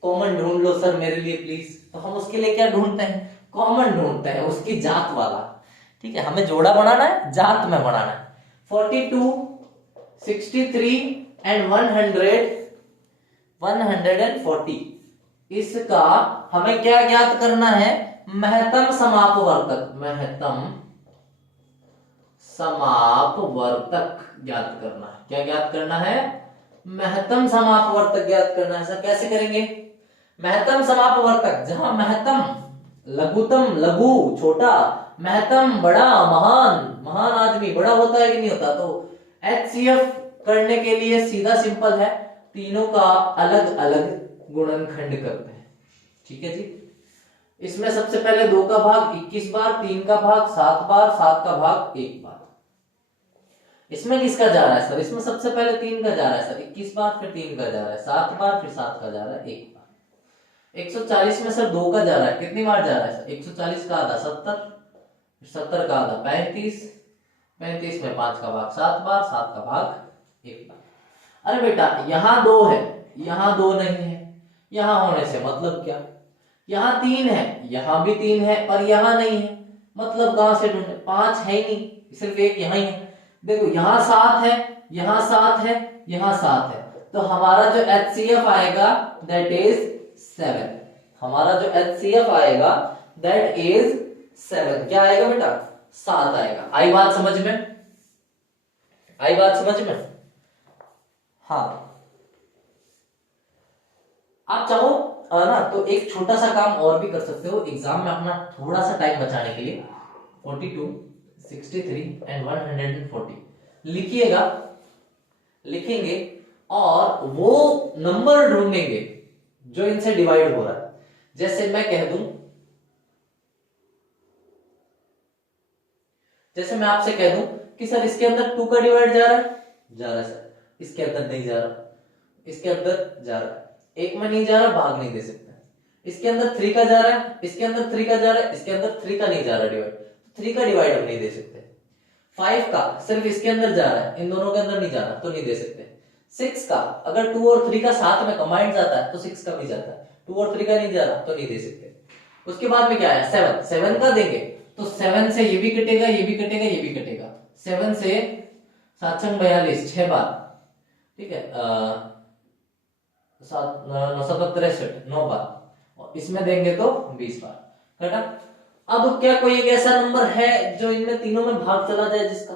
कॉमन ढूंढ लो सर मेरे लिए प्लीज। तो हम उसके लिए क्या ढूंढते हैं? कॉमन ढूंढते हैं, उसकी जात वाला। ठीक है, हमें जोड़ा बनाना है, जात में बनाना है। 42, 63 एंड 140, इसका हमें क्या ज्ञात करना है? महत्तम समापवर्तक। महत्तम समापवर्तक ज्ञात करना है। क्या ज्ञात करना है? महत्तम समापवर्तक ज्ञात करना है। सर कैसे करेंगे? महत्तम समापवर्तक, जहां महत्तम लघुतम लघु छोटा, महत्तम बड़ा, महान महान आदमी बड़ा होता है कि नहीं होता। तो एचसीएफ करने के लिए सीधा सिंपल है, तीनों का अलग अलग गुणनखंड करते हैं। ठीक है जी। इसमें सबसे पहले 2 का भाग 21 बार, 3 का भाग 7 बार, 7 का भाग 1 बार। इसमें किसका जा रहा है सर? इसमें सबसे पहले 3 का जा रहा है सर 21 बार, फिर 3 का जा रहा है 7 बार, फिर 7 का जा रहा है 1 बार। 140 में सर 2 का जा रहा है, कितनी बार जा रहा है सर? 140 का आधा 70, 70 का आधा 35, 35 में 5 का भाग 7 बार, 7 का भाग 1 बार। अरे बेटा यहां 2 है, यहां 2 नहीं है, यहां होने से मतलब क्या? यहां 3 है, यहां भी 3 है, और यहां नहीं है, मतलब कहां से ढूंढे? 5 है ही नहीं, सिर्फ एक यहां ही है। देखो यहां 7 है, यहां 7 है, यहां 7 है, तो हमारा जो एचसीएफ आएगा दैट इज 7। हमारा जो एचसीएफ आएगा दैट इज 7। क्या आएगा बेटा? 7 आएगा। आई बात समझ में? आई बात समझ में? हाँ, आप चाहो ना तो एक छोटा सा काम और भी कर सकते हो एग्जाम में अपना थोड़ा सा टाइम बचाने के लिए। 42, 63 एंड 140 लिखिएगा, लिखेंगे और वो नंबर ढूंढेंगे जो इनसे डिवाइड हो रहा है। जैसे मैं कह दूं, जैसे मैं आपसे कह दूं कि सर इसके अंदर 2 का डिवाइड जा रहा है, जा रहा है सर, इसके अंदर नहीं जा रहा, इसके अंदर जा रहा है, एक में नहीं जा रहा, भाग नहीं दे सकता। इसके अंदर 3 का जा रहा है, इसके अंदर 3 का जा रहा है, इसके अंदर 3 का नहीं जा रहा डिवाइड, 3 का डिवाइड हम नहीं दे सकते। 5 का सिर्फ इसके अंदर जा रहा है, इन दोनों के अंदर नहीं जा रहा, तो नहीं दे सकते। 6 का अगर 2 और 3 का साथ में कंबाइंड जाता है तो 6 का भी जाता है, 2 और 3 का नहीं जा रहा तो नहीं दे सकते। उसके बाद में क्या है 7, 7 का देंगे तो 7 से ये भी कटेगा, ये भी कटेगा, ये भी कटेगा। 7 से 7 छंग 42, 6 बार, ठीक है, 9 7 63, 9 बार, और इसमें देंगे तो 20 बार कटा। अब क्या कोई एक ऐसा नंबर है जो इनमें तीनों में भाग चला जाए जिसका,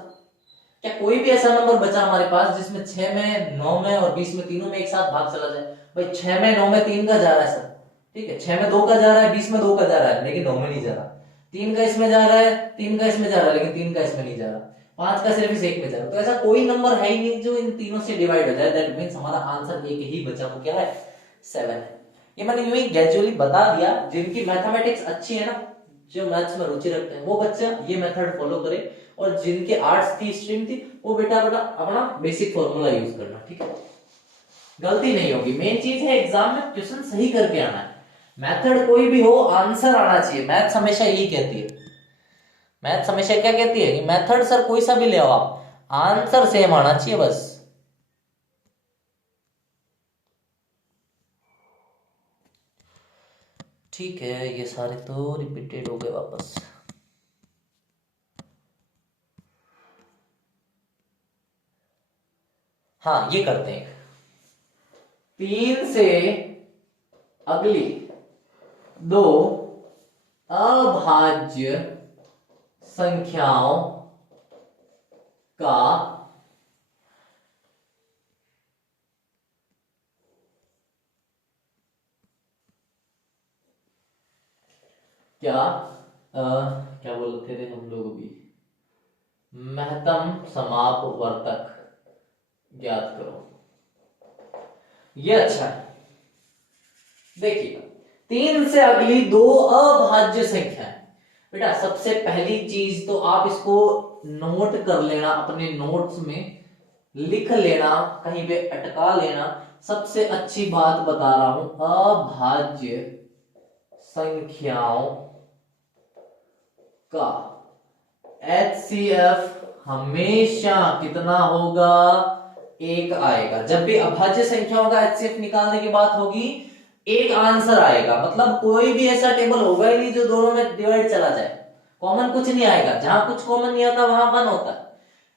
क्या कोई भी ऐसा नंबर बचा हमारे पास जिसमें 6 में 9 में और 20 में तीनों में एक साथ भाग चला जाए? भाई 6 में 9 में 3 का जा रहा है सर, ठीक है, 6 में 2 का जा रहा है, 20 में 2 का जा रहा है, लेकिन 9 में नहीं जा रहा। 3 का इसमें जा रहा है, 3 का इसमें जा रहा है, लेकिन 3 का इसमें नहीं जा रहा। 5 का सिर्फ इस एक में जा रहा है। तो ऐसा कोई नंबर है ही नहीं जो इन तीनों से डिवाइड हो जाए। दैट मींस हमारा आंसर एक ही बचा, वो क्या है 7 है। ये मैंने यूं ही ग्रेजुअली बता दिया। जिनकी मैथमेटिक्स अच्छी है ना, जो मैथ्स में रुचि रखते हैं, वो बच्चा ये मेथड फॉलो करे, और जिनके आर्ट्स की स्ट्रीम थी वो बेटा अपना बेसिक फॉर्मूला यूज करना, ठीक है, गलती नहीं होगी। मेन चीज है एग्जाम में क्वेश्चन सही करके आना है। मेथड कोई भी हो, आंसर आना चाहिए। मैथ्स हमेशा यही कहती है, मैथ्स हमेशा क्या कहती है कि मेथड सर कोई सा भी ले आओ आप, आंसर सेम आना चाहिए बस। ठीक है, ये सारे तो रिपीटेड हो गए वापस। हाँ, ये करते हैं। 3 से अगली 2 अभाज्य संख्याओं का क्या बोलते थे हम लोग अभी, महत्तम समापवर्तक ज्ञात करो। ये अच्छा है। देखिए 3 से अगली 2 अभाज्य संख्या है बेटा। सबसे पहली चीज तो आप इसको नोट कर लेना, अपने नोट्स में लिख लेना, कहीं पे अटका लेना। सबसे अच्छी बात बता रहा हूं, अभाज्य संख्याओं का HCF हमेशा कितना होगा, 1 आएगा। जब भी अभाज्य संख्याओं का HCF निकालने की बात होगी, 1 आंसर आएगा। मतलब कोई भी ऐसा टेबल होगा ही नहीं जो दोनों में डिवाइड चला जाए, कॉमन कुछ नहीं आएगा। जहां कुछ कॉमन नहीं आता वहां 1 होता है।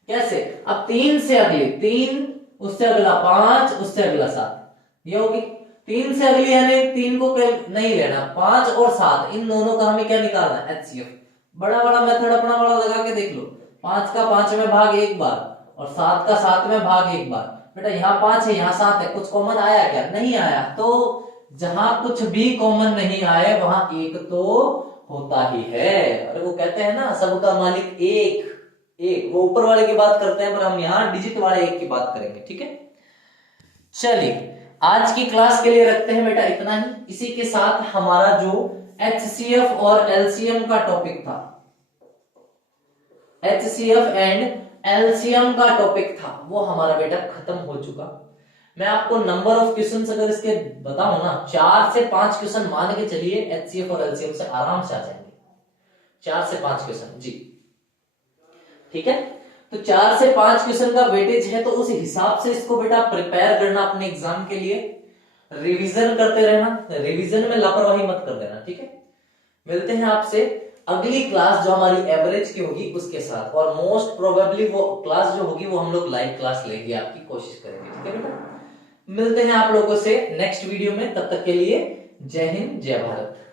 कैसे? अब 3 से अगली 3, उससे अगला 5, उससे अगला 7, ये होगी। 3 से अगली यानी 3 को नहीं लेना, 5 और 7 इन दोनों का हमें क्या निकालना है, HCF। बड़ा बड़ा मेथड अपना वाला लगा के देख लो। 5 का 5वें भाग 1 बार और 7 का 7वें भाग 1 बार। बेटा यहाँ 5 है, यहाँ 7 है, कुछ कॉमन आया क्या? नहीं आया। तो जहां कुछ भी कॉमन नहीं आए वहां 1 तो होता ही है। अरे वो कहते हैं ना, सबका मालिक एक। वो ऊपर वाले की बात करते हैं, पर हम यहाँ डिजिट वाले 1 की बात करेंगे, ठीक है। चलिए आज की क्लास के लिए रखते हैं बेटा इतना ही। इसी के साथ हमारा जो HCF और LCM का टॉपिक था, HCF एंड LCM का टॉपिक था, वो हमारा बेटा खत्म हो चुका। मैं आपको नंबर ऑफ क्वेश्चन अगर इसके बताऊं ना, 4 से 5 क्वेश्चन मान के चलिए HCF और LCM से आराम से आ जाएंगे। 4 से 5 क्वेश्चन जी, ठीक है। तो 4 से 5 क्वेश्चन का वेटेज है, तो उस हिसाब से इसको बेटा प्रिपेयर करना अपने एग्जाम के लिए। रिवीजन करते रहना, रिवीजन में लापरवाही मत कर देना, ठीक है। मिलते हैं आपसे अगली क्लास जो हमारी एवरेज की होगी उसके साथ, और मोस्ट प्रोबेबली वो क्लास जो होगी वो हम लोग लाइव क्लास लेंगे, आपकी कोशिश करेंगे, ठीक है बेटा। मिलते हैं आप लोगों से नेक्स्ट वीडियो में, तब तक के लिए जय हिंद जय भारत।